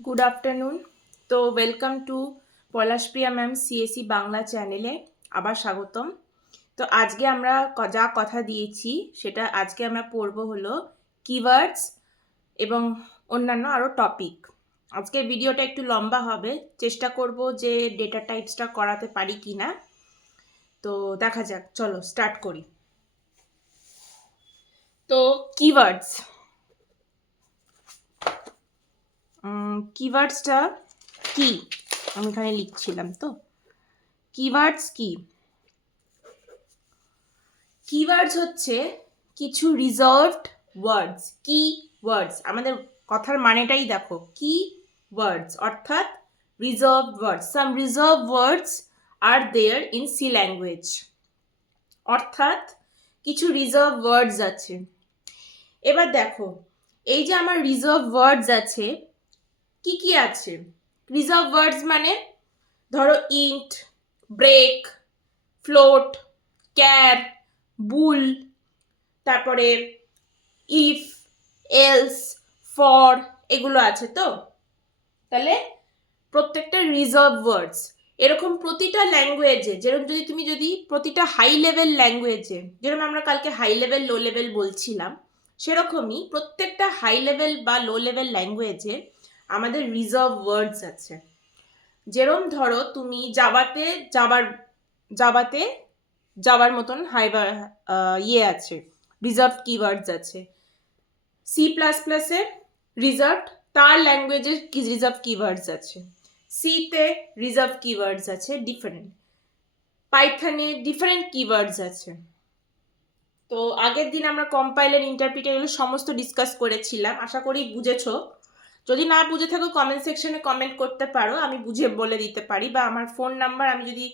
Good afternoon. তো welcome to Palashpriya ma'am CAC Bangla চ্যানেলে আবার স্বাগতম। তো আজকে আমরা যা কথা দিয়েছি সেটা আজকে আমরা পড়বো হলো কিওয়ার্ডস এবং অন্যান্য আরও টপিক। আজকের ভিডিওটা একটু লম্বা হবে, চেষ্টা করব যে ডেটা টাইপসটা করাতে পারি কি না। তো দেখা যাক, চলো স্টার্ট করি। তো কিওয়ার্ডস কিওয়ার্ডসটা কি আমি এখানে লিখছিলাম। তো কিওয়ার্ডস কি? কিওয়ার্ডস হচ্ছে কিছু রিজার্ভড ওয়ার্ডস। কি ওয়ার্ডস, আমাদের কথার মানেটাই দেখো, কি ওয়ার্ডস অর্থাৎ reserved words. Some reserve words are there in C language, অর্থাৎ কিছু রিজার্ভ ওয়ার্ডস আছে। এবার দেখো, এই যে আমার রিজার্ভ ওয়ার্ডস আছে, কি কি আছে? রিজার্ভ ওয়ার্ডস মানে ধরো ইন্ট, ব্রেক, ফ্লোট, ক্যার, বুল, তারপরে ইফ, এলস, ফর, এগুলো আছে। তো তাহলে প্রত্যেকটা রিজার্ভ ওয়ার্ডস এরকম প্রতিটা ল্যাঙ্গুয়েজে, যেরকম যদি প্রতিটা হাই লেভেল ল্যাঙ্গুয়েজে, যেরকম আমরা কালকে হাই লেভেল লো লেভেল বলছিলাম, সেরকমই প্রত্যেকটা হাই লেভেল বা লো লেভেল ল্যাঙ্গুয়েজে আমাদের রিজার্ভ ওয়ার্ডস আছে। যেরকম ধরো তুমি জাভাতে যাবার মতন আছে, রিজার্ভ কিওয়ার্ডস আছে। সি প্লাস প্লাসে রিজার্ভ, তার ল্যাঙ্গুয়েজের রিজার্ভ কিওয়ার্ডস আছে। সিতে রিজার্ভ কিওয়ার্ডস আছে ডিফারেন্ট, পাইথনে ডিফারেন্ট কিওয়ার্ডস আছে। তো আগের দিন আমরা কম্পাইলার, ইন্টারপ্রিটার এগুলো সমস্ত ডিসকাস করেছিলাম, আশা করি বুঝেছো। যদি না বুঝে থাকো কমেন্ট সেকশনে কমেন্ট করতে পারো, আমি বুঝে বলে দিতে পারি, বা আমার ফোন নাম্বার আমি যদি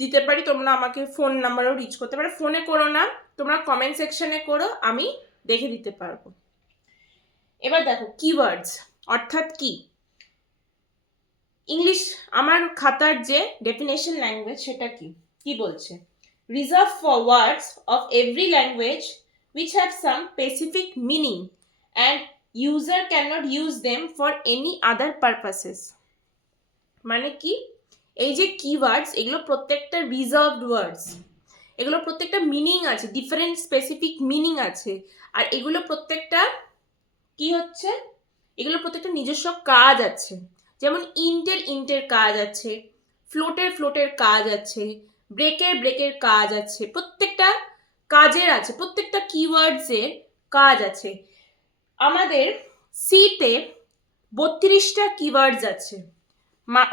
দিতে পারি, তোমরা আমাকে ফোন নাম্বারও রিচ করতে পারো। ফোনে করো না, তোমরা কমেন্ট সেকশনে করো, আমি দেখে দিতে পারবো। এবার দেখো কিওয়ার্ডস অর্থাৎ কি। ইংলিশ আমার খাতার যে ডেফিনেশন ল্যাঙ্গুয়েজ সেটা কি বলছে? Reserve for words of every language which have some specific meaning and user cannot use them for any other purposes। মানে কি? এই যে কিওয়ার্ডস, এগুলো প্রত্যেকটা রিজার্ভড ওয়ার্ডস, এগুলো প্রত্যেকটা মিনিং আছে, ডিফারেন্ট স্পেসিফিক মিনিং আছে। আর এগুলো প্রত্যেকটা কি হচ্ছে, এগুলো প্রত্যেকটা নিজস্ব কাজ আছে। যেমন ইন্টের কাজ আছে, ফ্লোটের কাজ আছে, ব্রেকের কাজ আছে, প্রত্যেকটা কাজের আছে, প্রত্যেকটা কিওয়ার্ডসের কাজ আছে। আমাদের সিতে 32টা কিওয়ার্ডস আছে,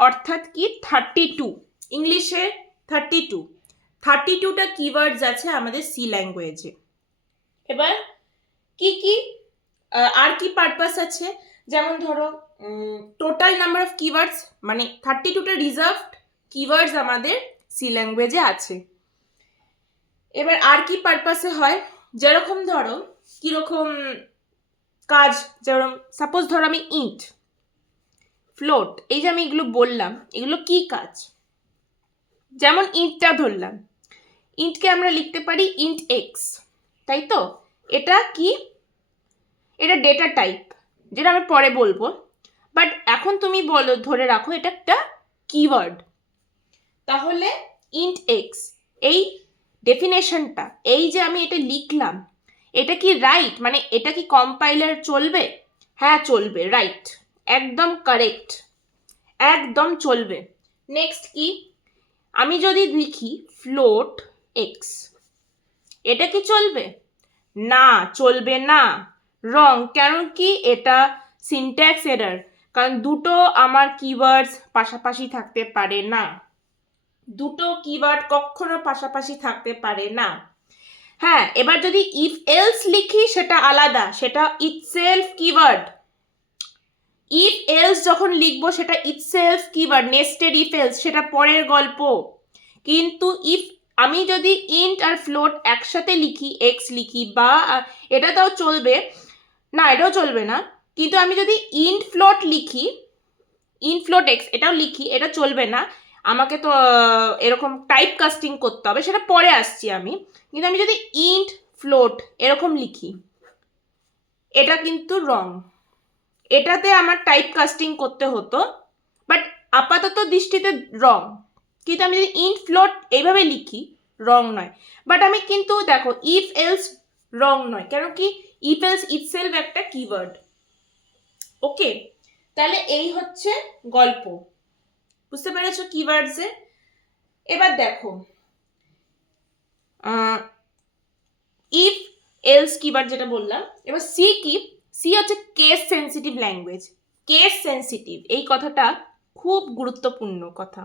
অর্থাৎ কি 32, ইংলিশে 32টা কিওয়ার্ডস আছে আমাদের সি ল্যাঙ্গুয়েজে। এবার কি আর কি পারপাস আছে, যেমন ধরো টোটাল নাম্বার অফ কিওয়ার্ডস, মানে 32টা রিজার্ভড কিওয়ার্ডস আমাদের সি ল্যাঙ্গুয়েজে আছে। এবার আর কি পারপাসে হয়, যেরকম ধরো কিরকম কাজ, যেরকম সাপোজ ধরো আমি ইন্ট, ফ্লোট, এই যে আমি এগুলো বললাম, এগুলো কি কাজ? যেমন ইন্টটা ধরলাম, ইন্টকে আমরা লিখতে পারি ইন্ট এক্স, তাই তো? এটা কি? এটা ডেটা টাইপ, যেটা আমি পরে বলবো, বাট এখন তুমি বলো, ধরে রাখো এটা একটা কিওয়ার্ড। তাহলে ইন্ট এক্স, এই ডেফিনেশনটা, এই যে আমি এটা লিখলাম, এটা কি রাইট? মানে এটা কি কম্পাইলার চলবে? হ্যাঁ চলবে, রাইট, একদম কারেক্ট, একদম চলবে। নেক্সট কি, আমি যদি লিখি ফ্লোট এক্স, এটা কি চলবে? না, চলবে না, রং। কেন কি? এটা সিনট্যাক্স এরর, কারণ দুটো আমার কিওয়ার্ডস পাশাপাশি থাকতে পারে না, দুটো কিওয়ার্ড কখনো পাশাপাশি থাকতে পারে না। হ্যাঁ, এবার যদি ইফ এলস লিখি সেটা আলাদা, সেটা ইটসেলফ কিওয়ার্ড। ইফ এলস যখন লিখবো সেটা itself keyword, nested if else সেটা পরের গল্প। কিন্তু ইফ আমি যদি ইন্ট আর ফ্লোট একসাথে লিখি, এক্স লিখি, বা এটা তাও চলবে না, এটাও চলবে না, কিন্তু আমি যদি ইন্ট ফ্লোট লিখি, ইন্ট ফ্লোট এক্স এটাও লিখি, এটা চলবে না, আমাকে তো এরকম টাইপ কাস্টিং করতে হবে, সেটা পরে আসছি আমি। কিন্তু আমি যদি ইন্ট ফ্লোট এরকম লিখি, এটা কিন্তু রং, এটাতে আমার টাইপ কাস্টিং করতে হতো, বাট আপাতত দৃষ্টিতে রং। কিন্তু আমি যদি ইন্ট ফ্লোট এইভাবে লিখি রং নয়। বাট আমি কিন্তু দেখো ইফ এলস রং নয়, কেন কি ইফ এলস ইটসেলফ একটা কিওয়ার্ড। ওকে, তাহলে এই হচ্ছে গল্প, বুঝতে পেরেছো কিওয়ার্ডসে। এবার দেখো ইফ এলস কিওয়ার্ড যেটা বললাম। এবার সি কি? সি হচ্ছে case sensitive language. Case sensitive এই কথাটা খুব গুরুত্বপূর্ণ কথা,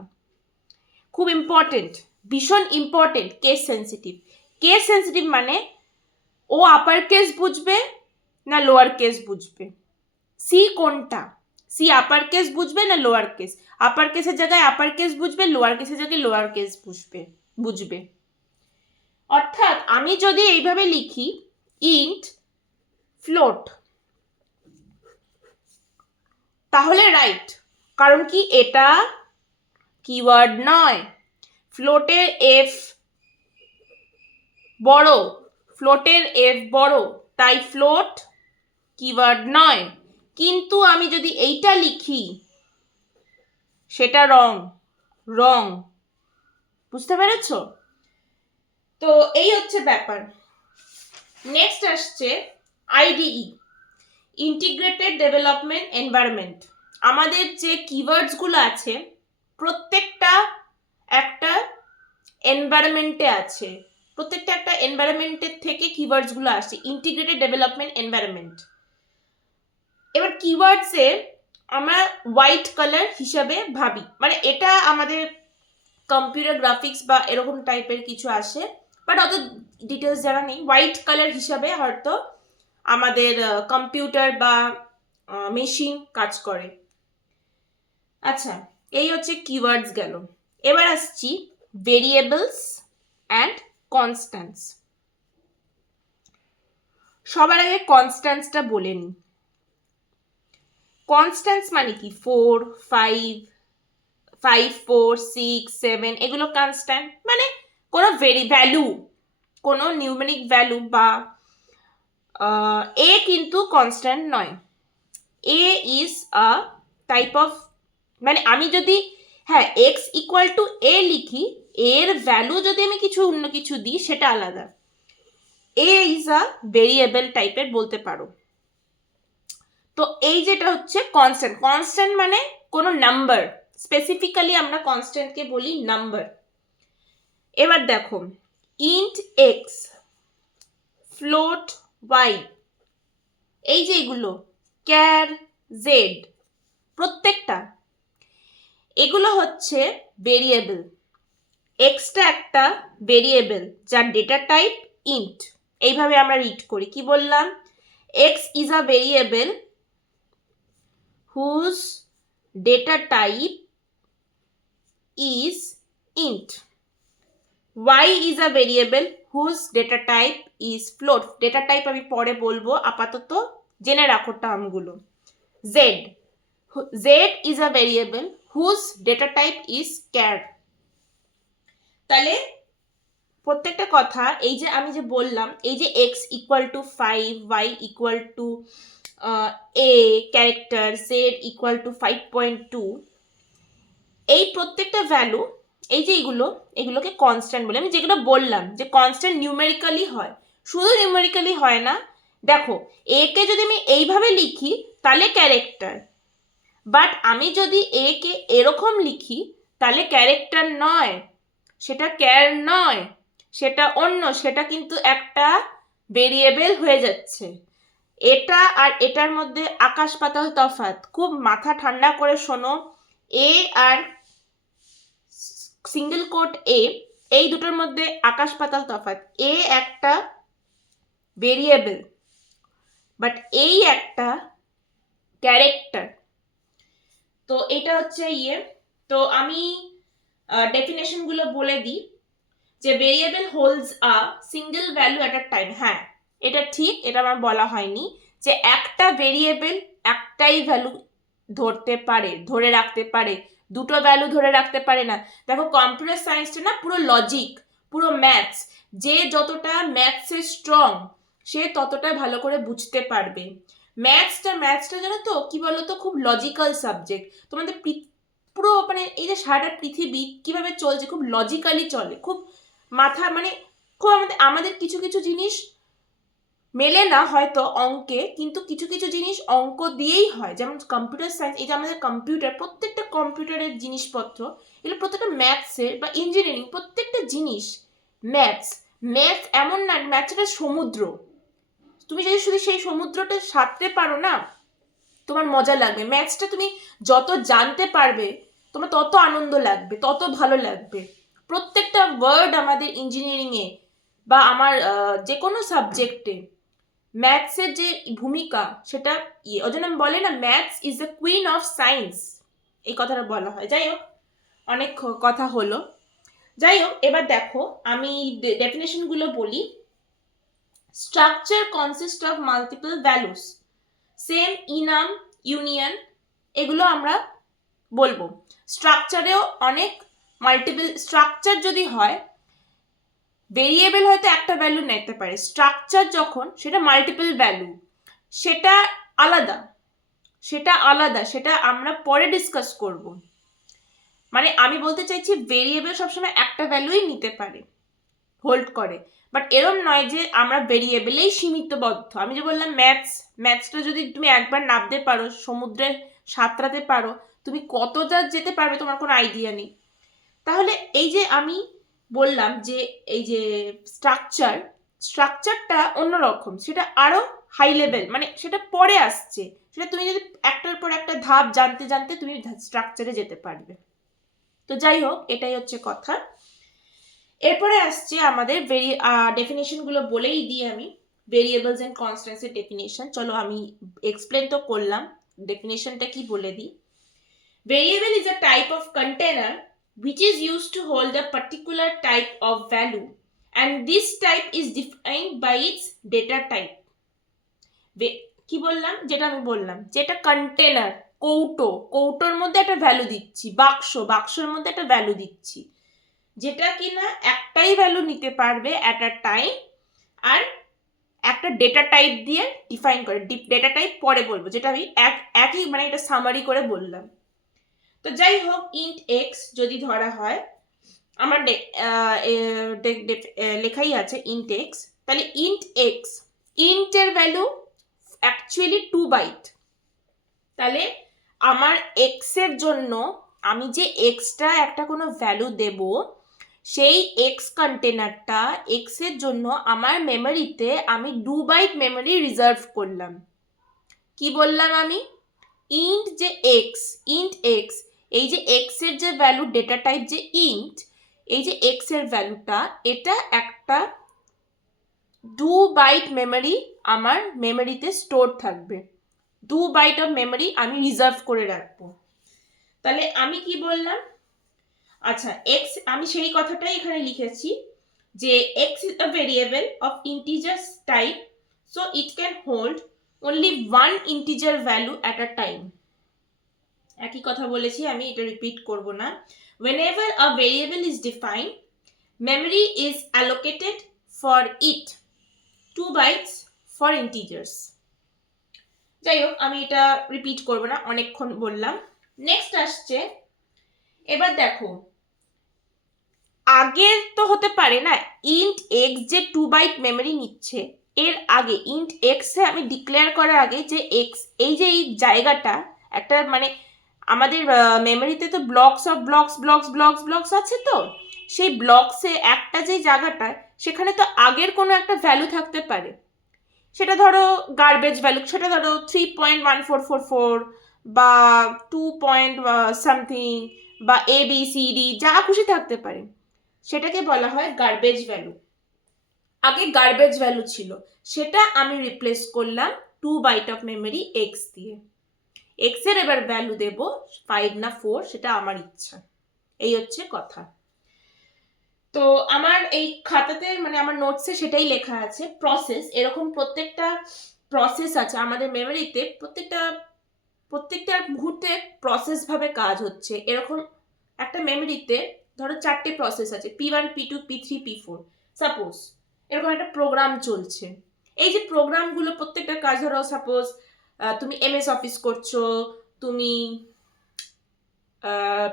খুব ইম্পর্টেন্ট, ভীষণ important. Case sensitive, case sensitive মানে ও আপার কেস বুঝবে না লোয়ার কেস বুঝবে। সি কোনটা? সি আপার কেস বুঝবে না লোয়ার কেস? আপার কেসের জায়গায় আপার কেস বুঝবে, লোয়ার কেসের জায়গায় লোয়ার কেস বুঝবে। অর্থাৎ আমি যদি এইভাবে লিখি ইন্ট ফ্লোট, তাহলে রাইট, কারণ কি এটা কিওয়ার্ড নয়। ফ্লোটের এফ বড়, ফ্লোটের এফ বড়, তাই ফ্লোট কিওয়ার্ড নয়। কিন্তু আমি যদি এইটা লিখি সেটা রং, বুঝতে পেরেছ? তো এই হচ্ছে ব্যাপার। নেক্সট আসছে আইডিই, ইন্টিগ্রেটেড ডেভেলপমেন্ট এনভায়রনমেন্ট। আমাদের যে কিওয়ার্ডসগুলো আছে প্রত্যেকটা একটা এনভায়রনমেন্টে আছে, প্রত্যেকটা একটা এনভায়রনমেন্টের থেকে কিওয়ার্ডসগুলো আসছে, ইন্টিগ্রেটেড ডেভেলপমেন্ট এনভায়রনমেন্ট। এবার কিওয়ার্ডসে আমরা হোয়াইট কালার হিসাবে ভাবি, মানে এটা আমাদের কম্পিউটার গ্রাফিক্স বা এরকম টাইপের কিছু আসে, বাট অত ডিটেলস জানা নেই। হোয়াইট কালার হিসাবে হয়তো আমাদের কম্পিউটার বা মেশিন কাজ করে। আচ্ছা, এই হচ্ছে কিওয়ার্ডস গেল। এবার আসছি ভেরিয়েবলস অ্যান্ড কনস্ট্যান্টস। সবার আগে কনস্ট্যান্টসটা বলে নিই। কনস্ট্যান্টস মানে কি? 4, 5, 4, 6, 7 এগুলো কনস্ট্যান্ট, মানে কোনো ভ্যালু, কোনো নিউমেরিক ভ্যালু বা এ কিন্তু কনস্ট্যান্ট নয়। এ ইজ আ টাইপ অফ, মানে আমি যদি এক্স ইকুয়াল টু এ লিখি, এর ভ্যালু যদি আমি অন্য কিছু দিই সেটা আলাদা। এ ইজ আ ভেরিয়েবল টাইপের বলতে পারো। তো এই যেটা হচ্ছে কনস্ট্যান্ট, কনস্ট্যান্ট মানে কোনো নাম্বার, স্পেসিফিক্যালি আমরা কনস্ট্যান্টকে বলি নাম্বার। এবার দেখো ইন্ট এক্স, ফ্লোট ওয়াই, এই যে এগুলো ক্যার জেড, প্রত্যেকটা এগুলো হচ্ছে ভেরিয়েবল। এক্সটা একটা ভেরিয়েবল যার ডেটা টাইপ ইন্ট। এইভাবে আমরা রিড করি, কি বললাম? X is a variable whose data type is int. Y is a variable whose data type is float. Data type আমি পরে বলবো, আপাতত জেনে রাখো টার্মগুলো। Z, Z is a variable whose data type is char. তাহলে প্রত্যেকটা কথা এই যে আমি যে বললাম, এই যে X equal to 5, Y equal to a character, Z equal to 5.2, এই প্রত্যেকটা ভ্যালু, এই যে এগুলোকে কনস্ট্যান্ট বলে। আমি যেগুলো বললাম যে কনস্ট্যান্ট নিউমেরিক্যালি হয়, শুধু নিউমেরিক্যালি হয় না। দেখো এ কে যদি আমি এইভাবে লিখি তাহলে ক্যারেক্টার, বাট আমি যদি এ কে এরকম লিখি তাহলে ক্যারেক্টার নয়, সেটা ক্যার নয়, সেটা অন্য, সেটা কিন্তু একটা ভেরিয়েবল হয়ে যাচ্ছে। এটা আর এটার মধ্যে আকাশ পাতাল তফাৎ, খুব মাথা ঠান্ডা করে শোনো। এ আর সিঙ্গেল কোট এ, এই দুটোর মধ্যে আকাশ পাতাল তফাৎ। এ একটা ভেরিয়েবল, বাট এই একটা ক্যারেক্টার। তো এটা হচ্ছে তো আমি ডেফিনেশনগুলো বলে দিই যে variable holds a single value at a time. হ্যাঁ, এটা ঠিক, এটা আমার বলা হয়নি যে একটা ভেরিয়েবল একটাই ভ্যালু ধরে রাখতে পারে, দুটো ভ্যালু ধরে রাখতে পারে না। দেখো কম্পিউটার সায়েন্সটা না পুরো লজিক, পুরো ম্যাথস। যে যতটা ম্যাথসে স্ট্রং সে ততটা ভালো করে বুঝতে পারবে। ম্যাথসটা জানো তো কি বলো তো, খুব লজিক্যাল সাবজেক্ট। তোমাদের পুরো মানে এই যে সারাটা পৃথিবী কিভাবে চলছে খুব লজিক্যালি চলে, খুব মাথা মানে খুব আমাদের কিছু কিছু জিনিস মেলে না হয়তো অঙ্কে, কিন্তু কিছু কিছু জিনিস অঙ্ক দিয়েই হয়। যেমন কম্পিউটার সায়েন্স, এই যে আমাদের কম্পিউটার, প্রত্যেকটা কম্পিউটারের জিনিসপত্র এগুলো প্রত্যেকটা ম্যাথসের, বা ইঞ্জিনিয়ারিং প্রত্যেকটা জিনিস ম্যাথস। এমন না, ম্যাথস একটা সমুদ্র। তুমি যদি শুধু সেই সমুদ্রটা সাঁতরে পারো না, তোমার মজা লাগবে। ম্যাথসটা তুমি যত জানতে পারবে তোমার তত আনন্দ লাগবে, তত ভালো লাগবে। প্রত্যেকটা ওয়ার্ড আমাদের ইঞ্জিনিয়ারিংয়ে বা আমার যে কোনো সাবজেক্টে ম্যাথসের যে ভূমিকা সেটা ওই জন্য বলে না, maths is the queen of science, এই কথাটা বলা হয়। যাই হোক, অনেক কথা হলো। যাই হোক, এবার দেখো আমি ডেফিনেশনগুলো বলি। Structure consist of multiple values, same, enum, union, এগুলো আমরা বলবো। স্ট্রাকচারেও অনেক মাল্টিপল স্ট্রাকচার যদি হয়, ভেরিয়েবল হয়তো একটা ভ্যালু নিতে পারে, স্ট্রাকচার যখন সেটা মাল্টিপল ভ্যালু, সেটা আলাদা, সেটা আমরা পরে ডিসকাস করব। মানে আমি বলতে চাইছি ভেরিয়েবল সবসময় একটা ভ্যালুই নিতে পারে, হোল্ড করে, বাট এরম নয় যে আমরা ভেরিয়েবলেই সীমিতবদ্ধ। আমি যে বললাম ম্যাথসটা যদি তুমি একবার নামতে পারো, সমুদ্রে সাঁতরাতে পারো, তুমি কতটা যেতে পারবে তোমার কোনো আইডিয়া নেই। তাহলে এই যে আমি বললাম যে এই যে স্ট্রাকচারটা অন্যরকম, সেটা আরো হাই লেভেল, মানে সেটা পরে আসছে। সেটা তুমি যদি একটার পর একটা ধাপ জানতে জানতে তুমি স্ট্রাকচারে যেতে পারবে। তো যাই হোক, এটাই হচ্ছে কথা। এরপরে আসছে আমাদের ডেফিনেশনগুলো বলেই দিই আমি। ভেরিয়েবলস এন্ড কনস্ট্যান্টসের ডেফিনেশন, চলো আমি এক্সপ্লেন তো করলাম, ডেফিনেশনটা কি বলে দিই। Variable is a type of container which is used to hold a particular type of value, and this type is defined by its data type. কি বললাম, যেটা আমি বললাম, যেটা কন্টেনার, কৌটোর মধ্যে একটা ভ্যালু দিচ্ছি, বাক্সের মধ্যে একটা ভ্যালু দিচ্ছি, যেটা কিনা একটাই ভ্যালু নিতে পারবে অ্যাট আ টাইম, আর একটা ডেটা টাইপ দিয়ে ডিফাইন করে। ডেটা টাইপ পরে বলবো, যেটা আমি একই মানে এটা সামারি করে বললাম। তো যাই হোক, ইন্ট এক্স যদি ধরা হয়, আমার লেখাই আছে ইন্ট এক্স, তাহলে ইন্টের ভ্যালু অ্যাকচুয়ালি 2 বাইট। তাহলে আমার এক্স এর জন্য আমি যে এক্সটা একটা কোনো ভ্যালু দেব, সেই এক্স কন্টেনারটা এক্স এর জন্য আমার মেমোরিতে আমি 2 বাইট মেমোরি রিজার্ভ করলাম। কি বললাম আমি, ইন্ট এক্স, এই যে এক্স এর যে ভ্যালু, ডেটা টাইপ যে ইন্ট, এই যে এক্স এর ভ্যালুটা, এটা একটা 2 বাইট মেমোরি আমার মেমোরিতে স্টোর থাকবে, 2 বাইট অফ মেমোরি আমি রিজার্ভ করে রাখবো। তাহলে আমি কি বললাম, আচ্ছা এক্স, আমি সেই কথাটাই এখানে লিখেছি যে x is a variable of integer type, so it can hold only one integer value at a time. একই কথা বলেছি আমি, এটা রিপিট করব না। whenever a variable is defined, memory is allocated for it 2 bytes for integers. যাই হোক, আমি এটা রিপিট করব না, অনেকক্ষণ বললাম। নেক্সট আসছে, এবার দেখো, আগে তো হতে পারে না ইন্ট এক্স যে 2 বাইট মেমোরি নিচ্ছে, এর আগে ইন্ট এক্স এ আমি ডিক্লেয়ার করার আগে যে এক্স, এই যে এই জায়গাটা একটা মানে আমাদের মেমোরিতে তো ব্লকস আছে, তো সেই ব্লকসে একটা যে জায়গাটা, সেখানে তো আগের কোনো একটা ভ্যালু থাকতে পারে। সেটা ধরো গার্বেজ ভ্যালু, সেটা ধরো 3.1444 বা 2 সামথিং বা ABCD, যা খুশি থাকতে পারে, সেটাকে বলা হয় গার্বেজ ভ্যালু। আগে গার্বেজ ভ্যালু ছিল, সেটা আমি রিপ্লেস করলাম 2 বাইট অফ মেমোরি এক্স দিয়ে। এক্স এর এবার ভ্যালু দেব 5 না 4, সেটা আমার ইচ্ছা। এই হচ্ছে কথা। তো আমার এই খাতাতে মানে আমার নোটসে সেটাই লেখা আছে প্রসেস। এরকম প্রত্যেকটা প্রসেস আছে আমাদের মেমোরিতে, প্রত্যেকটা মুহূর্তে প্রসেস ভাবে কাজ হচ্ছে। এরকম একটা মেমোরিতে ধরো 4টে প্রসেস আছে, P1 P2 P3 P4 suppose, এরকম একটা প্রোগ্রাম চলছে। এই যে প্রোগ্রামগুলো প্রত্যেকটা কাজ, ধরো সাপোজ তুমি এমএস অফিস করছো, তুমি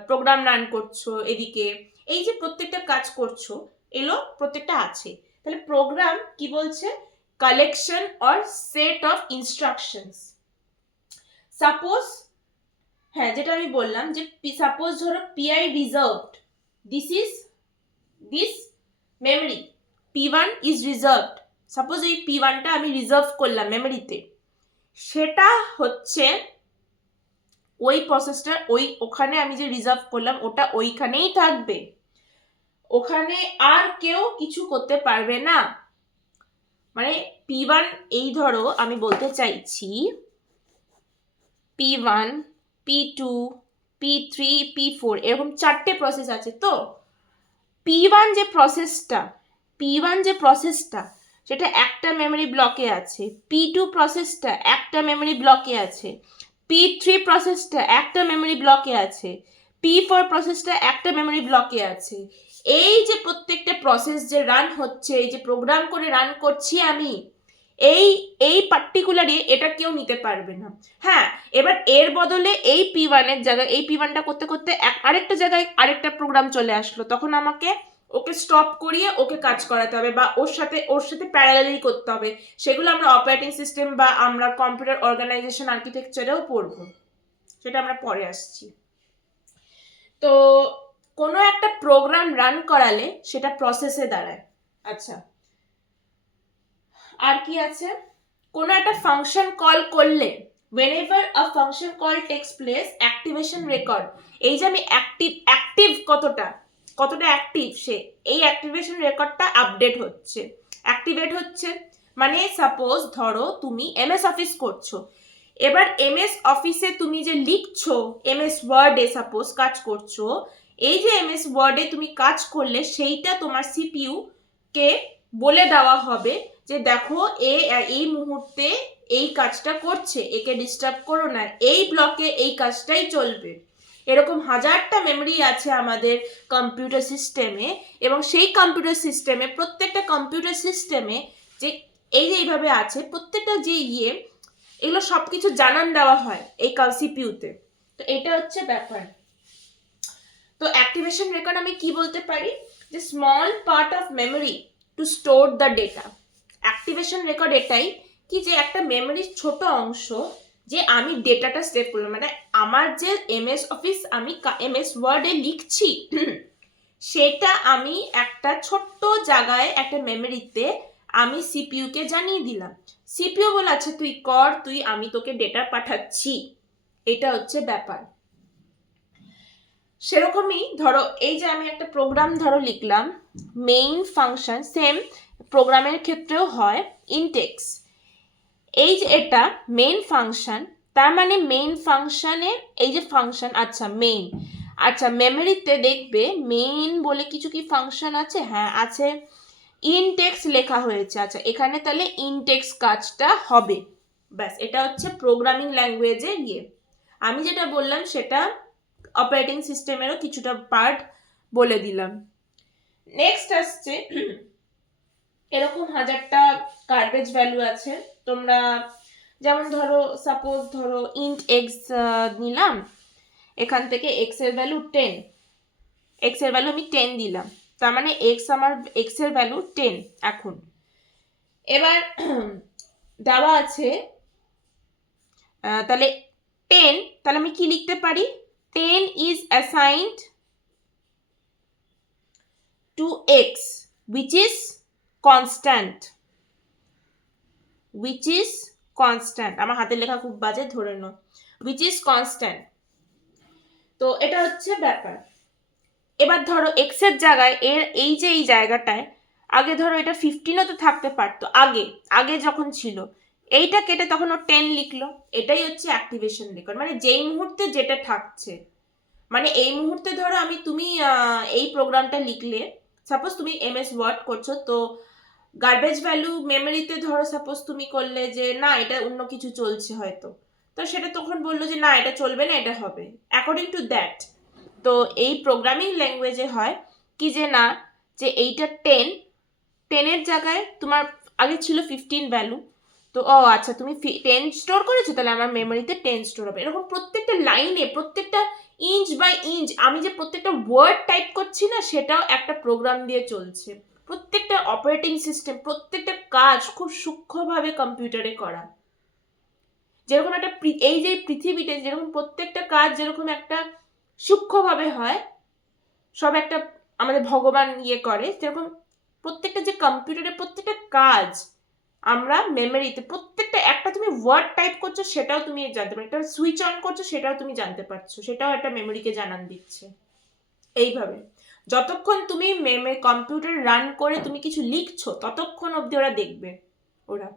প্রোগ্রাম রান করছো, এদিকে এই যে প্রত্যেকটা কাজ করছো এগুলো প্রত্যেকটা আছে। তাহলে প্রোগ্রাম কি বলছে? Collection or set of instructions. Suppose, হ্যাঁ যেটা আমি বললাম যে সাপোজ ধরো PI reserved, this memory P1 is reserved. Suppose এই P1টা আমি রিজার্ভ করলাম মেমরিতে, সেটা হচ্ছে ওই প্রসেসটা ওখানে আমি যে রিজার্ভ করলাম ওটা ওইখানেই থাকবে, ওখানে আর কেউ কিছু করতে পারবে না। মানে P1, এই ধরো আমি বলতে চাইছি P1, P2, P3, P4 এরকম 4টে প্রসেস আছে। তো P1 যে প্রসেসটা সেটা একটা মেমরি ব্লকে আছে, P2 প্রসেসটা একটা মেমরি ব্লকে আছে, P3 প্রসেসটা একটা মেমরি ব্লকে আছে, P4 প্রসেসটা একটা মেমরি ব্লকে আছে। এই যে প্রত্যেকটা প্রসেস যে রান হচ্ছে, এই যে প্রোগ্রাম করে রান করছি আমি, এই পার্টিকুলারলি এটা কেউ নিতে পারবে না। হ্যাঁ, এবার এর বদলে এই P1 এর জায়গায় এই P1টা করতে করতে আরেকটা জায়গায় আরেকটা প্রোগ্রাম চলে আসলো, তখন আমাকে ওকে স্টপ করিয়ে ওকে কাজ করাতে হবে বা ওর সাথে প্যারালালি করতে হবে। সেগুলো আমরা অপারেটিং সিস্টেম বা আমরা কম্পিউটার অর্গানাইজেশন আর্কিটেকচারেও পড়বো, সেটা আমরা পরে আসছি। তো কোনো একটা প্রোগ্রাম রান করালে সেটা প্রসেসে দাঁড়ায়। আচ্ছা, আর কি আছে? কোনো একটা ফাংশন কল করলে, whenever a function call takes place, activation record, এই যে আমি অ্যাক্টিভ কতটা অ্যাক্টিভ সে, এই অ্যাক্টিভেশন রেকর্ডটা অ্যাক্টিভেট হচ্ছে। মানে সাপোজ ধরো তুমি এমএস অফিস করছো, এবার এমএস অফিসে তুমি যে লিখছো, এমএস ওয়ার্ডে সাপোজ কাজ করছো, এই যে এমএস ওয়ার্ডে তুমি কাজ করলে সেইটা তোমার সিপিইউ কে বলে দেওয়া হবে যে দেখো এই মুহূর্তে এই কাজটা করছে, একে ডিস্টার্ব করো না, এই ব্লকে এই কাজটাই চলবে। এরকম হাজারটা মেমরি আছে আমাদের কম্পিউটার সিস্টেমে, এবং সেই কম্পিউটার সিস্টেমে প্রত্যেকটা কম্পিউটার সিস্টেমে যে এই যে এইভাবে আছে প্রত্যেকটা যে এগুলো সব কিছু জানান দেওয়া হয় এই সিপিইউতে। তো এটা হচ্ছে ব্যাপার। তো অ্যাক্টিভেশন রেকর্ড আমি কি বলতে পারি? যে small part of memory to store the data. Activation record এটাই কি যে একটা মেমরির ছোট অংশ যে আমি ডেটাটা সেভ করলাম, মানে আমার যে এমএস অফিস আমি এমএস ওয়ার্ডে লিখছি সেটা আমি একটা ছোট্ট জায়গায় একটা মেমরিতে আমি সিপিইউ কে জানিয়ে দিলাম, সিপিইউ বলে আচ্ছা তুই কর, আমি তোকে ডেটা পাঠাচ্ছি। এটা হচ্ছে ব্যাপার। সেরকমই ধরো এই যে আমি একটা প্রোগ্রাম ধরো লিখলাম, মেইন ফাংশন, সেম প্রোগ্রামের ক্ষেত্রেও হয় ইনটেক্স। এই যে এটা মেইন ফাংশন, তার মানে মেইন ফাংশনে এই যে ফাংশন, আচ্ছা মেইন, আচ্ছা মেমরিতে দেখবে মেইন বলে কিছু কি ফাংশন আছে? হ্যাঁ আছে, ইনটেক্স লেখা হয়েছে। আচ্ছা এখানে তাহলে ইনটেক্স কাজটা হবে, ব্যাস। এটা হচ্ছে প্রোগ্রামিং ল্যাঙ্গুয়েজের আমি যেটা বললাম সেটা অপারেটিং সিস্টেমেরও কিছুটা পার্ট বলে দিলাম। নেক্সট আসছে এরকম হাজারটা গার্বেজ ভ্যালু আছে। তোমরা যেমন ধরো সাপোজ ধরো ইন্ট এক্স নিলাম, এখান থেকে এক্স এর ভ্যালু 10, এক্স এর ভ্যালু আমি 10 দিলাম, তার মানে এক্স এর ভ্যালু 10 এখন। এবার দেওয়া আছে তাহলে 10, তাহলে আমি কি লিখতে পারি? 10 is assigned to x which is constant, আমার হাতের লেখা খুব বাজে, ধরে নাও, which is constant। তো এটা হচ্ছে ব্যাপার। এবার ধরো x এর জায়গায় এই যে এই জায়গাটায় আগে ধরো এটা 15ও তো থাকতে পারতো, আগে যখন ছিল, এইটা কেটে তখন ও 10 লিখলো। এটাই হচ্ছে অ্যাক্টিভেশন রেকর্ড, মানে যেই মুহূর্তে যেটা থাকছে, মানে এই মুহূর্তে ধরো তুমি এই প্রোগ্রামটা লিখলে, সাপোজ তুমি এমএস ওয়ার্ড করছো, তো গার্বেজ ভ্যালু মেমোরিতে ধরো সাপোজ তুমি করলে যে না এটা অন্য কিছু চলছে হয়তো, তো সেটা তখন বললো যে না এটা চলবে না, এটা হবে অ্যাকর্ডিং টু দ্যাট। তো এই প্রোগ্রামিং ল্যাঙ্গুয়েজে হয় কি যে না, যে এইটা 10 এর জায়গায় তোমার আগে ছিল 15 ভ্যালু, তো আচ্ছা তুমি 10 স্টোর করেছো, তাহলে আমার মেমোরিতে 10 স্টোর হবে। এরকম প্রত্যেকটা লাইনে, প্রত্যেকটা ইঞ্চ বাই ইঞ্চ আমি যে প্রত্যেকটা ওয়ার্ড টাইপ করছি না, সেটাও একটা প্রোগ্রাম দিয়ে চলছে। প্রত্যেকটা অপারেটিং সিস্টেম, প্রত্যেকটা কাজ খুব সূক্ষ্মভাবে কম্পিউটারে করা। যেরকম একটা এই যে পৃথিবীতে যেরকম প্রত্যেকটা কাজ যেরকম একটা সূক্ষ্মভাবে হয়, সব একটা আমাদের ভগবান করে, যেরকম প্রত্যেকটা যে কম্পিউটারে প্রত্যেকটা কাজ আমরা মেমোরিতে প্রত্যেকটা একটা তুমি ওয়ার্ড টাইপ করছো সেটাও তুমি জানতে পারছো, একটা সুইচ অন করছো সেটাও তুমি জানতে পারছো, সেটাও একটা মেমোরিকে জানান দিচ্ছে। এইভাবে যতক্ষণ তুমি কম্পিউটার রান করে তুমি কিছু লিখছো ততক্ষণ অবধি ওরা দেখবে ওরা।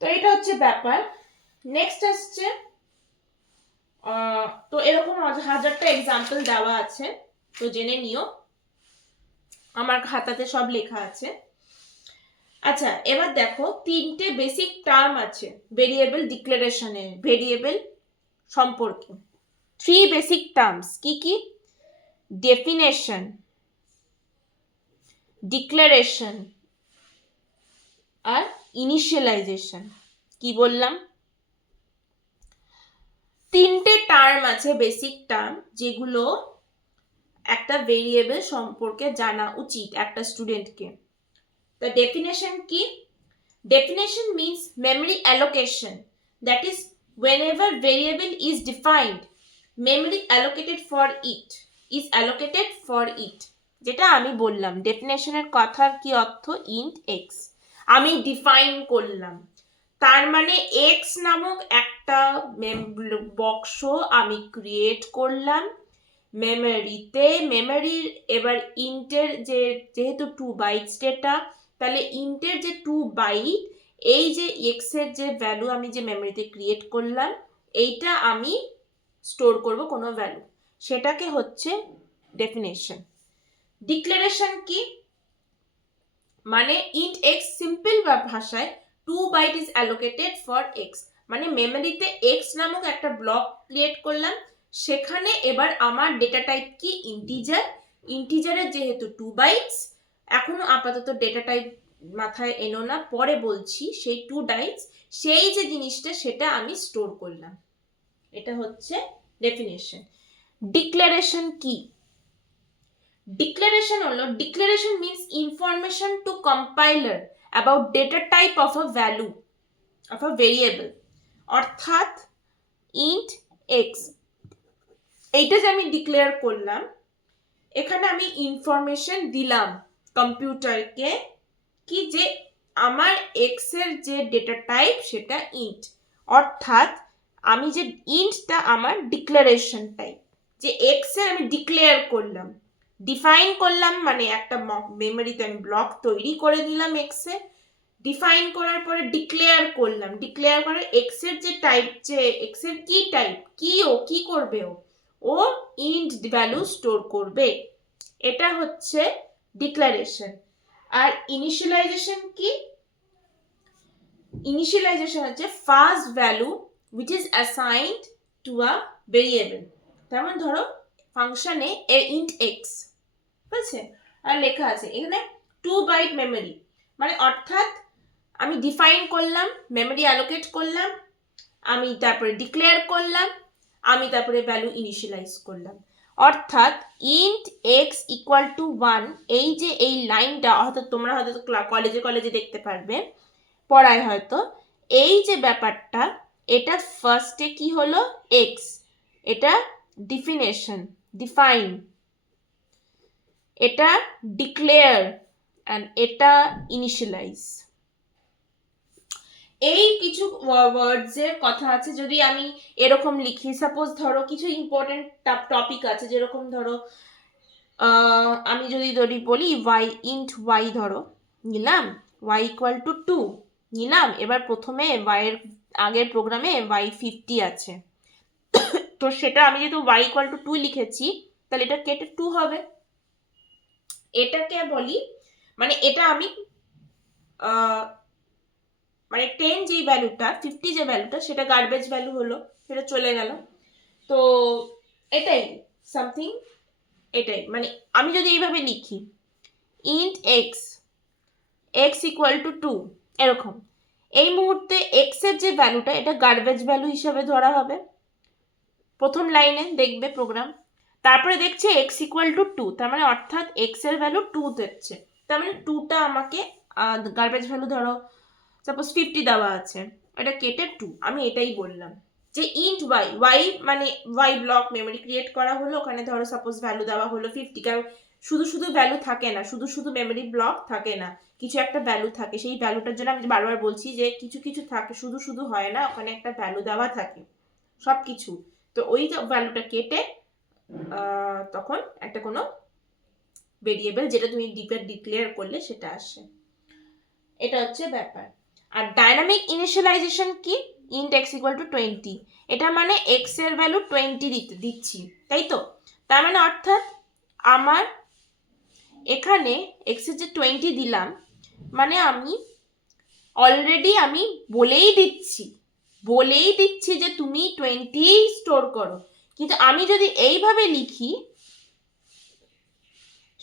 তো এটা হচ্ছে ব্যাপার। নেক্সট আসছে, তো এরকম হাজারটা এক্সাম্পল দেওয়া আছে, তো জেনে নিও, আমার খাতাতে সব লেখা আছে। আচ্ছা এবার দেখো, 3টে বেসিক টার্ম আছে ভেরিয়েবল ডিক্লারেশনের, ভেরিয়েবল সম্পর্কে। 3 বেসিক টার্মস কি কি? ডেফিনেশন, ডিক্লারেশন আর ইনিশিয়ালাইজেশন। কি বললাম? 3টে টার্ম আছে, বেসিক টার্ম, যেগুলো একটা ভেরিয়েবল সম্পর্কে জানা উচিত একটা স্টুডেন্টকে। The definition কি? Definition means memory allocation. That is, whenever variable is defined, memory allocated for it is allocated for it. যেটা আমি বললাম, ডেফিনেশনের কথার কি অর্থ? int x আমি ডিফাইন করলাম, তার মানে x নামক একটা বক্স আমি ক্রিয়েট করলাম মেমোরিতে। মেমোরির এবার ইন্টের যেহেতু 2 বাইটস ডেটা, তাহলে ইন্টের যে 2 বাইট, এই যে এক্স এর যে ভ্যালু আমি যে মেমোরিতে ক্রিয়েট করলাম, এইটা আমি স্টোর করব কোনো ভ্যালু, সেটাকে হচ্ছে ডেফিনেশন। ডিক্লারেশন কি? মানে ইন্ট এক্স, সিম্পল ভাষায় 2 byte is allocated for X, মানে মেমোরিতে এক্স নামক একটা ব্লক ক্রিয়েট করলাম, সেখানে এবার আমার ডেটা টাইপ কি? ইন্টিজার। ইন্টিজারের যেহেতু 2 বাইটস, এখনো আপাতত ডেটা টাইপ মাথায় এনো না, পরে বলছি, সেই 2 বাইটস, সেই যে জিনিসটা সেটা আমি স্টোর করলাম, এটা হচ্ছে ডেফিনেশন। ডিক্লারেশন কি? ডিক্লারেশন হলো, declaration means information to compiler about data type of a value of a variable. অর্থাৎ ইন্ট এক্স, এইটা যে আমি ডিক্লেয়ার করলাম, এখানে আমি ইনফরমেশন দিলাম কম্পিউটারকে কি, যে আমার এক্স এর যে ডেটা টাইপ সেটা ইন্ট। অর্থাৎ আমি যে ইন্টটা আমার ডিক্লারেশন টাইপ, যে এক্স এর আমি ডিক্লেয়ার করলাম, ডিফাইন করলাম, মানে একটা মেমোরিতে আমি ব্লক তৈরি করে দিলাম এক্স এর, ডিফাইন করার পরে ডিক্লেয়ার করলাম, ডিক্লেয়ার করে এক্স এর যে টাইপ, যে এক্স এর কি টাইপ, কি ও কি করবে, ও ইন্ট ভ্যালু স্টোর করবে, এটা হচ্ছে ডিক্লারেশন। আর ইনিশিয়ালাইজেশন কি? ইনিশিয়ালাইজেশন হচ্ছে first value which is assigned to a variable। যেমন ধরো ফাংশনে int x, ঠিক আছে, আর লেখা আছে এখানে 2 বাইট মেমোরি, মানে অর্থাৎ আমি ডিফাইন করলাম, মেমোরি অ্যালোকেট করলাম, আমি তারপরে ডিক্লেয়ার করলাম, আমি তারপরে ভ্যালু ইনিশিয়ালাইজ করলাম। অর্থাৎ int x ইকুয়াল টু 1, এই যে এই লাইনটা হয়তো তোমরা হয়তো কলেজে দেখতে পারবে, পড়ায় হয়তো, এই যে ব্যাপারটা, এটা ফার্স্টে কি হলো? x, এটা ডিফিনেশন, ডিফাইন, এটা ডিক্লেয়ার, অ্যান্ড এটা ইনিশিয়ালাইজ। এই কিছু ওয়ার্ডস এর কথা আছে। যদি আমি এরকম লিখি, সাপোজ ধরো কিছু ইম্পর্টেন্ট টপিক আছে, যেরকম ধরো আমি যদি বলি y int y, ধরো নিলাম y ইকুয়াল টু 2 নিলাম, এবার প্রথমে y এর আগের প্রোগ্রামে y 50 আছে, তো সেটা আমি যেহেতু y ইকুয়াল টু 2 লিখেছি, তাহলে এটা কেটে 2 হবে। এটাকে বলি, মানে এটা আমি মানে 10 যে ভ্যালুটা, 50 যে ভ্যালুটা, সেটা গার্বেজ ভ্যালু হলো, সেটা চলে গেল। তো এটাই সামথিং, এটাই মানে আমি যদি এইভাবে লিখি int x, x equal to 2, এরকম, এই মুহূর্তে এক্স এর যে ভ্যালুটা এটা গার্বেজ ভ্যালু হিসাবে ধরা হবে, প্রথম লাইনে দেখবে প্রোগ্রাম। তারপরে দেখছে এক্স ইকুয়াল টু 2, তার মানে অর্থাৎ এক্স এর ভ্যালু 2 দিচ্ছে, তার মানে 2টা আমাকে গার্বেজ ভ্যালু ধরো সাপোজ 50 দেওয়া আছে, এটা কেটে 2, আমি এটাই বললাম যে ইন্ট ওয়াই মানে ওয়াই ব্লক মেমোরি ক্রিয়েট করা হলো, ওখানে ধরো সাপোজ ভ্যালু দেওয়া হলো 50, কারণ শুধু ভ্যালু থাকে না, শুধু মেমোরি ব্লক থাকে না, কিছু একটা ভ্যালু থাকে, সেই ভ্যালুটার জন্য আমি বারবার বলছি যে কিছু থাকে, শুধু হয় না, ওখানে একটা ভ্যালু দেওয়া থাকে সব কিছু। তো ওই ভ্যালুটা কেটে তখন একটা কোনো ভেরিয়েবল যেটা তুমি ডিক্লেয়ার করলে সেটা আসে, এটা হচ্ছে ব্যাপার। আর ডাইনামিক ইনিশিয়ালাইজেশন কি, ইন্ট এক্স ইকুয়াল টু 20, এটা মানে এক্স এর ভ্যালু 20 দিচ্ছি, তাই তো? তার মানে অর্থাৎ আমার এখানে এক্স এর যে 20 দিলাম, মানে আমি অলরেডি আমি বলেই দিচ্ছি যে তুমি 20 স্টোর করো, কিন্তু আমি যদি এইভাবে লিখি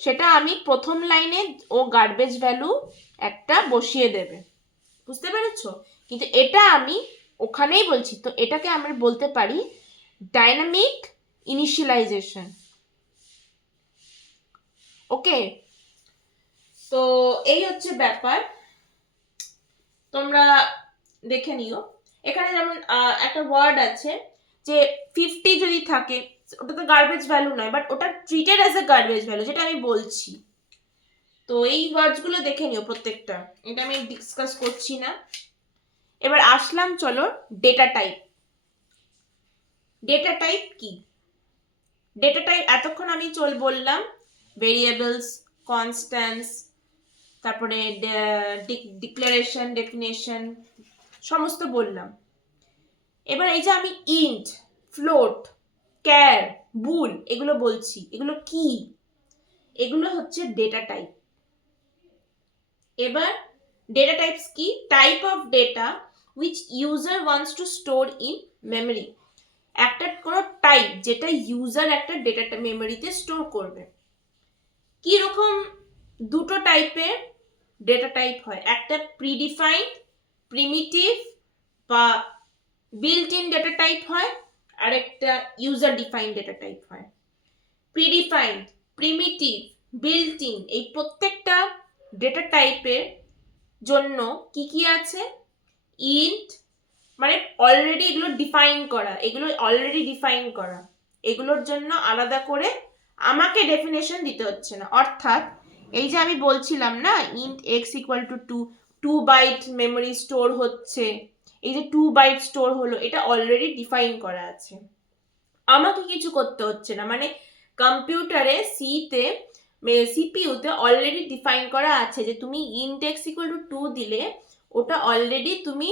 সেটা আমি প্রথম লাইনে ও গার্বেজ ভ্যালু একটা বসিয়ে দেবে, বুঝতে পেরেছো? কিন্তু এটা আমি ওখানেই বলছি, তো এটাকে আমরা বলতে পারি ডাইনামিক ইনিশিয়ালাইজেশন। ওকে, তো এই হচ্ছে ব্যাপার, তোমরা দেখে নিও। এখানে যেমন একটা ওয়ার্ড আছে যে 50 যদি থাকে, ওটা তো গার্বেজ ভ্যালু নয়, বাট ওটা treated as a garbage value, যেটা আমি বলছি। তো এই ওয়ার্ডসগুলো দেখে নিও প্রত্যেকটা, এটা আমি ডিসকাস করছি না। এবার আসলাম, চলো ডেটা টাইপ। ডেটা টাইপ কি? ডেটা টাইপ এতক্ষণ আমি বললাম ভেরিয়েবলস, কনস্ট্যান্টস, তারপরে ডিক্লারেশন, ডেফিনেশন, সমস্ত বললাম। এবার এই যে আমি ইন্ট, ফ্লোট, ক্যার, বুল এগুলো বলছি, এগুলো কি? এগুলো হচ্ছে ডেটা টাইপ। এবার ডেটা টাইপস কি? Type of data which user wants to store in memory, একটা কোনো টাইপ যেটা ইউজার একটা ডেটা মেমোরিতে স্টোর করবে। কি রকম দুটো টাইপের ডেটা টাইপ হয়, একটা প্রিডিফাইন্ড প্রিমিটিভ বা বিল্ট ইন ডেটা টাইপ হয়, আর একটা ইউজার ডিফাইন্ড ডেটা টাইপ হয়। প্রিডিফাইন্ড, প্রিমিটিভ, বিল্ট ইন, এই প্রত্যেকটা ডেটা টাইপের জন্য কি আছে? ইন্ট মানে অলরেডি এগুলো ডিফাইন করা, এগুলোর জন্য আলাদা করে আমাকে ডেফিনেশন দিতে হচ্ছে না। অর্থাৎ এই যে আমি বলছিলাম না int X equal to 2 byte memory store হচ্ছে, এই যে 2 বাইট স্টোর হলো, এটা অলরেডি ডিফাইন করা আছে, আমাকে কিছু করতে হচ্ছে না। মানে কম্পিউটারে সিপিইউতে অলরেডি ডিফাইন করা আছে যে তুমি ইন্ট এক্স ইকুয়াল টু 2 দিলে ওটা অলরেডি তুমি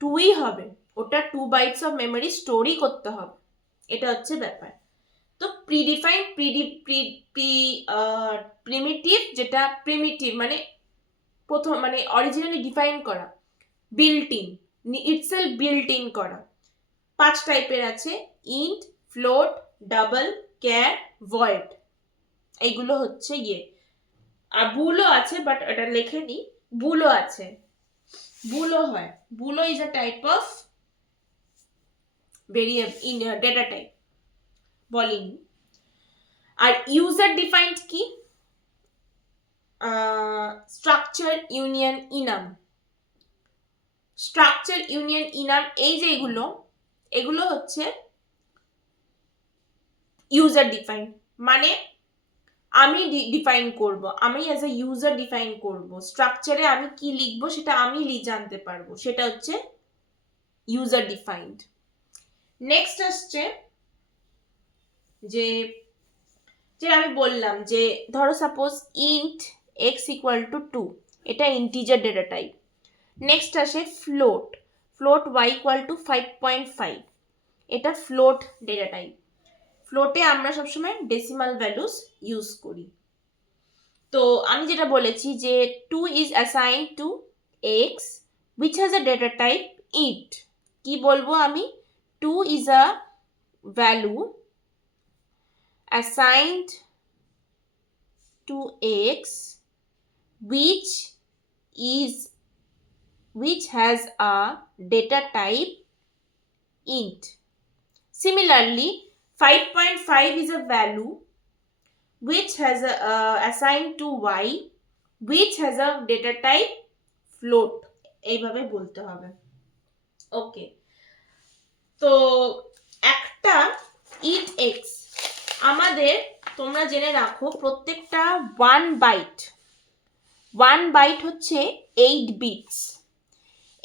2ই হবে, ওটা 2 বাইটস অফ মেমোরি স্টোরই করতে হবে, এটা হচ্ছে ব্যাপার। তো প্রিডিফাইন, প্রিমিটিভ, যেটা প্রিমিটিভ মানে প্রথম মানে অরিজিনালি ডিফাইন করা, built in, itself built in করা। 5 টাইপের আছে, int, float, double, car, void, এইগুলো হচ্ছে আর বুলও আছে, বাট এটা লেখে নি, বুলও আছে, বুলও হয়, বুলো is a type of variable in data type বলিনি। আর ইউজার ডিফাইন্ড কি? স্ট্রাকচার, ইউনিয়ন, ইনাম। স্ট্রাকচার, ইউনিয়ন, ইনাম, এই যে এগুলো হচ্ছে ইউজার ডিফাইন্ড, মানে আমি ডিফাইন করব, আমি অ্যাজ এ ইউজার ডিফাইন করব, স্ট্রাকচারে আমি কি লিখবো সেটা আমি জানতে পারবো, সেটা হচ্ছে ইউজার ডিফাইন্ড। নেক্সট আসছে যে আমি বললাম যে ধরো suppose int X equal to 2, এটা ইন্টিজার ডেটা টাইপ। নেক্সট আসে ফ্লোট, ওয়াই ইকুয়াল টু 5.5, এটা ফ্লোট ডেটা টাইপ। ফ্লোটে আমরা সবসময় ডেসিমাল ভ্যালুস ইউজ করি। তো আমি যেটা বলেছি যে 2 is assigned to x which has a data type int, কি বলবো আমি? 2 is a value assigned to x which is which has a data type int. Similarly, 5.5 is a value which has assigned to y, which has a data type float. এইভাবে বলতে হবে। ওকে, তো একটা int x আমাদের, তোমরা জেনে রাখো, প্রত্যেকটা 1 বাইট হচ্ছে 8 বিটস।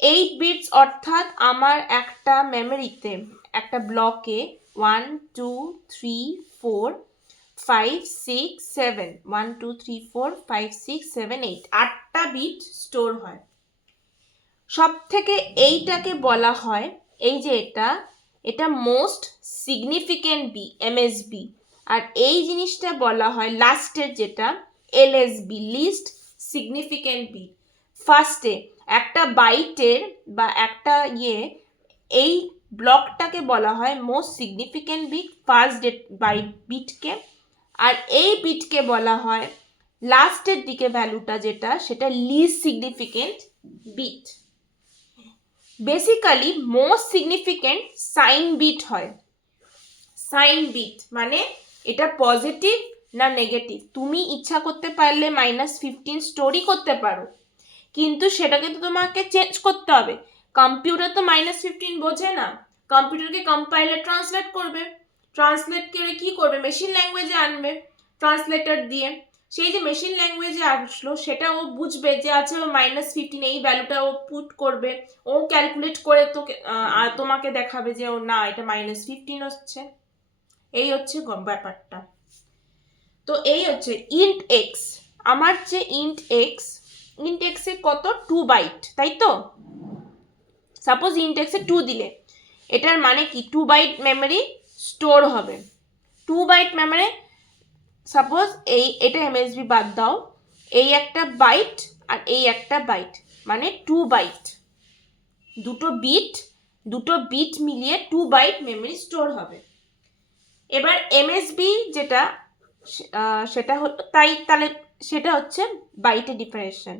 8 বিটস অর্থাৎ আমার একটা মেমোরিতে, একটা ব্লকে 1 2 3 4 5 6 7 1 2 3 4 5 6 7 8 8টা বিট স্টোর হয়। সব থেকে এইটাকে বলা হয়, এই যে এটা মোস্ট সিগনিফিকেন্ট বি, এমএসবি, আর এই জিনিসটা বলা হয় লাস্টের যেটা এলএসবি, লিস্ট সিগনিফিকেন্ট বি। ফার্স্টে একটা বাইটের বা একটা এই ব্লকটাকে বলা হয় মোস্ট সিগনিফিকেন্ট বিট, ফার্স্ট বিটকে, আর এই বিটকে বলা হয় লাস্টের দিকে ভ্যালুটা যেটা, সেটা least significant bit. Basically most significant sign bit হয়। সাইন বিট মানে এটা পজিটিভ না নেগেটিভ, তুমি ইচ্ছা করতে পারলে -15 স্টোরি করতে পারো, কিন্তু সেটাকে তো তোমাকে চেঞ্জ করতে হবে। কম্পিউটার তো -15 বোঝে না, কম্পিউটারকে কম্পাইলার ট্রান্সলেট করবে, ট্রান্সলেট করে কি করবে, মেশিন ল্যাঙ্গুয়েজে আনবে ট্রান্সলেটর দিয়ে। সেই যে মেশিন ল্যাঙ্গুয়েজে আসলো সেটা ও বুঝবে যে আছে ও -15 এই ভ্যালুটা ও পুট করবে, ও ক্যালকুলেট করে তোমাকে দেখাবে যে ও না এটা -15 হচ্ছে। এই হচ্ছে ব্যাপারটা। তো এই হচ্ছে ইন্ট এক্স। আমার যে ইন্ট এক্স এ কত 2 বাইট, তাই তো? সাপোজ ইন্ট এক্স এ 2 দিলে এটার মানে কি 2 বাইট মেমোরি স্টোর হবে। 2 বাইট মেমোরি, সাপোজ এটা এমএসবি বাদ দাও, এই একটা বাইট আর এই একটা বাইট, মানে 2 বাইট, দুটো বিট মিলিয়ে 2 বাইট মেমোরি স্টোর হবে। এবার এমএসবি যেটা সেটা হলো তাহলে সেটা হচ্ছে বাইটের ডিফারেন্সিয়েশন।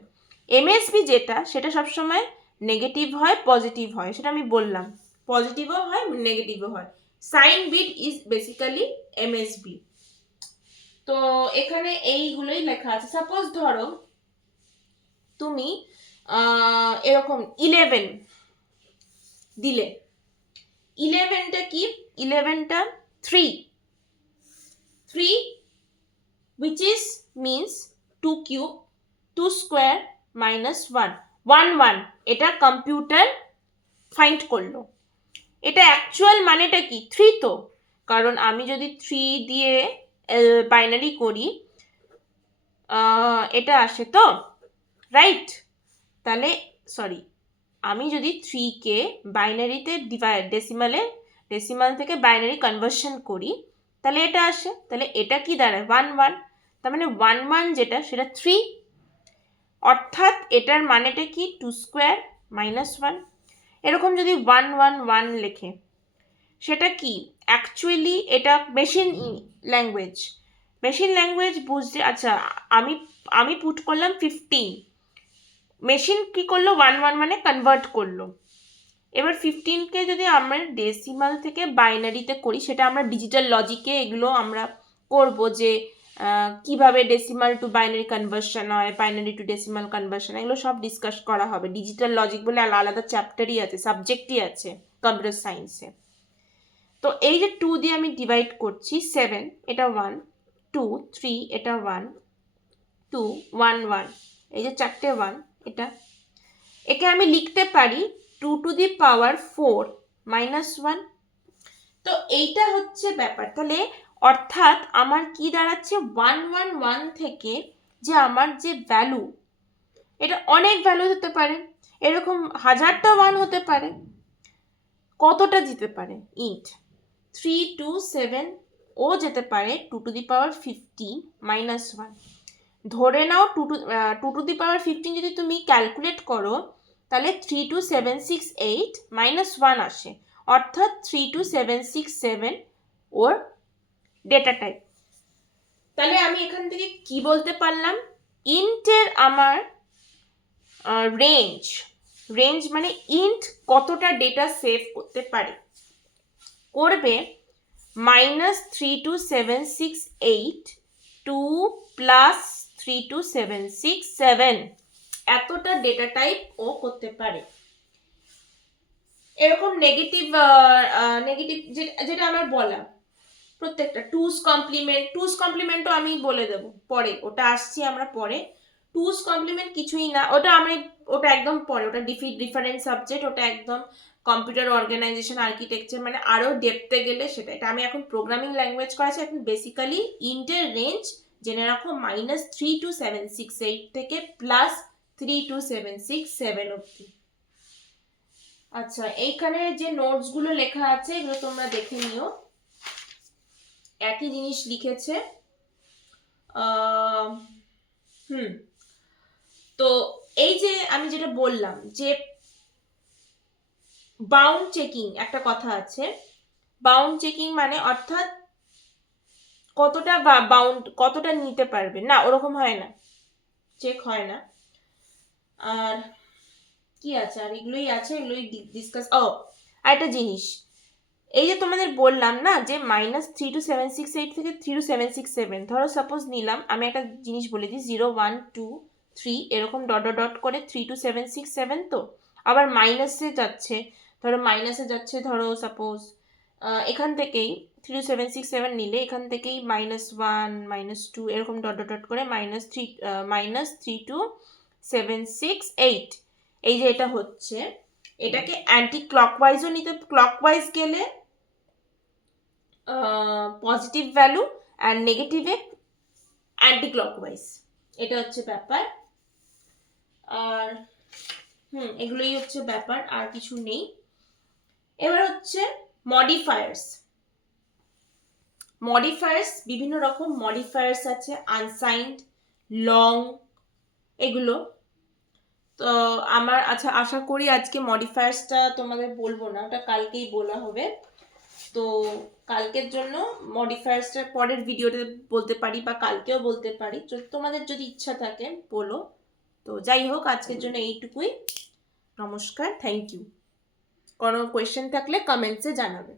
এমএসবি যেটা সেটা সবসময় নেগেটিভ হয় পজিটিভ হয়, সেটা আমি বললাম, পজিটিভও হয় নেগেটিভও হয়। Sign bit is basically MSB. তো এখানে এইগুলোই লেখা আছে। সাপোজ ধরো তুমি এরকম 11 দিলে, 11টা কি, 11টা 3 which is means 2 cube 2 square minus 1 1 এটা কম্পিউটার ফাইন্ড করলো। এটা অ্যাকচুয়াল মানেটা কি 3, তো কারণ আমি যদি 3 দিয়ে বাইনারি করি এটা আসে তো, রাইট? তাহলে সরি, আমি যদি 3কে বাইনারিতে ডেসিমাল থেকে বাইনারি কনভার্সন করি তাহলে এটা আসে, তাহলে এটা কি দাঁড়ায় 1 তার মানে 1 যেটা সেটা 3, অর্থাৎ এটার মানেটা কি 2 স্কোয়ার মাইনাস 1। এরকম যদি 1 লেখে সেটা কি অ্যাকচুয়ালি এটা মেশিন ল্যাঙ্গুয়েজ বুঝতে। আচ্ছা, আমি পুট করলাম 15, মেশিন কি করলো 1 মানে কনভার্ট করলো। এবার 15কে যদি আমরা ডেসিমাল থেকে বাইনারিতে করি, সেটা আমরা ডিজিটাল লজিকে এগুলো আমরা করব, যে কিভাবে ডেসিমাল টু বাইনারি কনভার্সন হয়, বাইনারি টু ডেসিমাল কনভার্সন, এগুলো সব ডিসকাস করা হবে। ডিজিটাল লজিক বলে আলাদা চ্যাপ্টারই আছে, সাবজেক্টই আছে কম্পিউটার সায়েন্সে। তো এই যে 2 দিয়ে আমি ডিভাইড করছি, 7 এটা 1 2 3 এটা 1 2 1 এই যে 4টে 1, একে আমি লিখতে পারি 2 to the power 4 minus 1। তো এইটা হচ্ছে ব্যাপার। তাহলে অর্থাৎ আমার কি দাঁড়াচ্ছে 1 থেকে যে আমার যে ভ্যালু, এটা অনেক ভ্যালু হতে পারে, এরকম 1000টা 1 হতে পারে, কতটা যেতে পারে ইন্ট 3 2 7 ও যেতে পারে 2 to the power 15 minus 1। ধরে নাও 2 to the power 15 যদি তুমি ক্যালকুলেট করো তাহলে 32768 -1 আসে, অর্থাৎ 32767 ওর ডেটা টাইপ। তাহলে আমি এখান থেকে কি বলতে পারলাম, ইন্টের আমার রেঞ্জ মানে ইন্ট কতটা ডেটা সেভ করতে পারে, করবে -32768 2 + 32767 এতটা ডেটা টাইপ ও করতে পারে। এরকম নেগেটিভ যেটা আমার বলা প্রত্যেকটা টুস কমপ্লিমেন্টও আমি বলে দেবো পরে, ওটা আসছি আমরা পরে। টুস কমপ্লিমেন্ট কিছুই না, ওটা একদম পরে, ওটা ডিফারেন্ট সাবজেক্ট, ওটা একদম কম্পিউটার অর্গানাইজেশন আর্কিটেকচার, মানে আরো ডেপথে গেলে সেটা। এটা আমি এখন প্রোগ্রামিং ল্যাঙ্গুয়েজ করেছি, এখন বেসিক্যালি ইন্টের রেঞ্জ জেনে রাখো -32768 থেকে +32767 অবধি। আচ্ছা, এইখানে যে নোটস গুলো লেখা আছে এগুলো তোমরা দেখে নিও, একই জিনিস লিখেছে। তো এই যে আমি যেটা বললাম যে বাউন্ড চেকিং, একটা কথা আছে, বাউন্ড চেকিং মানে অর্থাৎ কতটা নিতে পারবে না, ওরকম হয় না, চেক হয় না। আর কি আছে, আর এগুলোই আছে, এগুলোই ডিসকাস। আর একটা জিনিস, এই যে তোমাদের বললাম না যে -32768 থেকে 32767, ধরো সাপোজ নিলাম, আমি একটা জিনিস বলে দিই, 0 1 2 3 এরকম ডট করে 32767, তো আবার মাইনাসে যাচ্ছে, ধরো সাপোজ এখান থেকেই 32767 নিলে এখান থেকেই -1 -2 এরকম ডট করে -32768, এই যে এটা হচ্ছে, এটাকে অ্যান্টি ক্লকওয়াইজও নিতে, ক্লকওয়াইজ গেলে পজিটিভ ভ্যালু আর নেগেটিভে অ্যান্টি ক্লকওয়াইজ, এটা হচ্ছে ব্যাপার। আর এগুলোই হচ্ছে ব্যাপার, আর কিছু নেই। এবার হচ্ছে মডিফায়ার্স, বিভিন্ন রকম মডিফায়ার্স আছে, আনসাইন্ড, লং, এগুলো। তো আমার আশা করি আজকে মডিফায়ার্সটা তোমাদের বলবো না, ওটা কালকেই বলা হবে। তো কালকের জন্য মডিফায়ার্সটা পরের ভিডিওতে বলতে পারি বা কালকেও বলতে পারি, তোমাদের যদি ইচ্ছা থাকে বলো। তো যাই হোক, আজকের জন্য এইটুকুই। নমস্কার, থ্যাংক ইউ। কোনো কোয়েশ্চেন থাকলে কমেন্টসে জানাবে।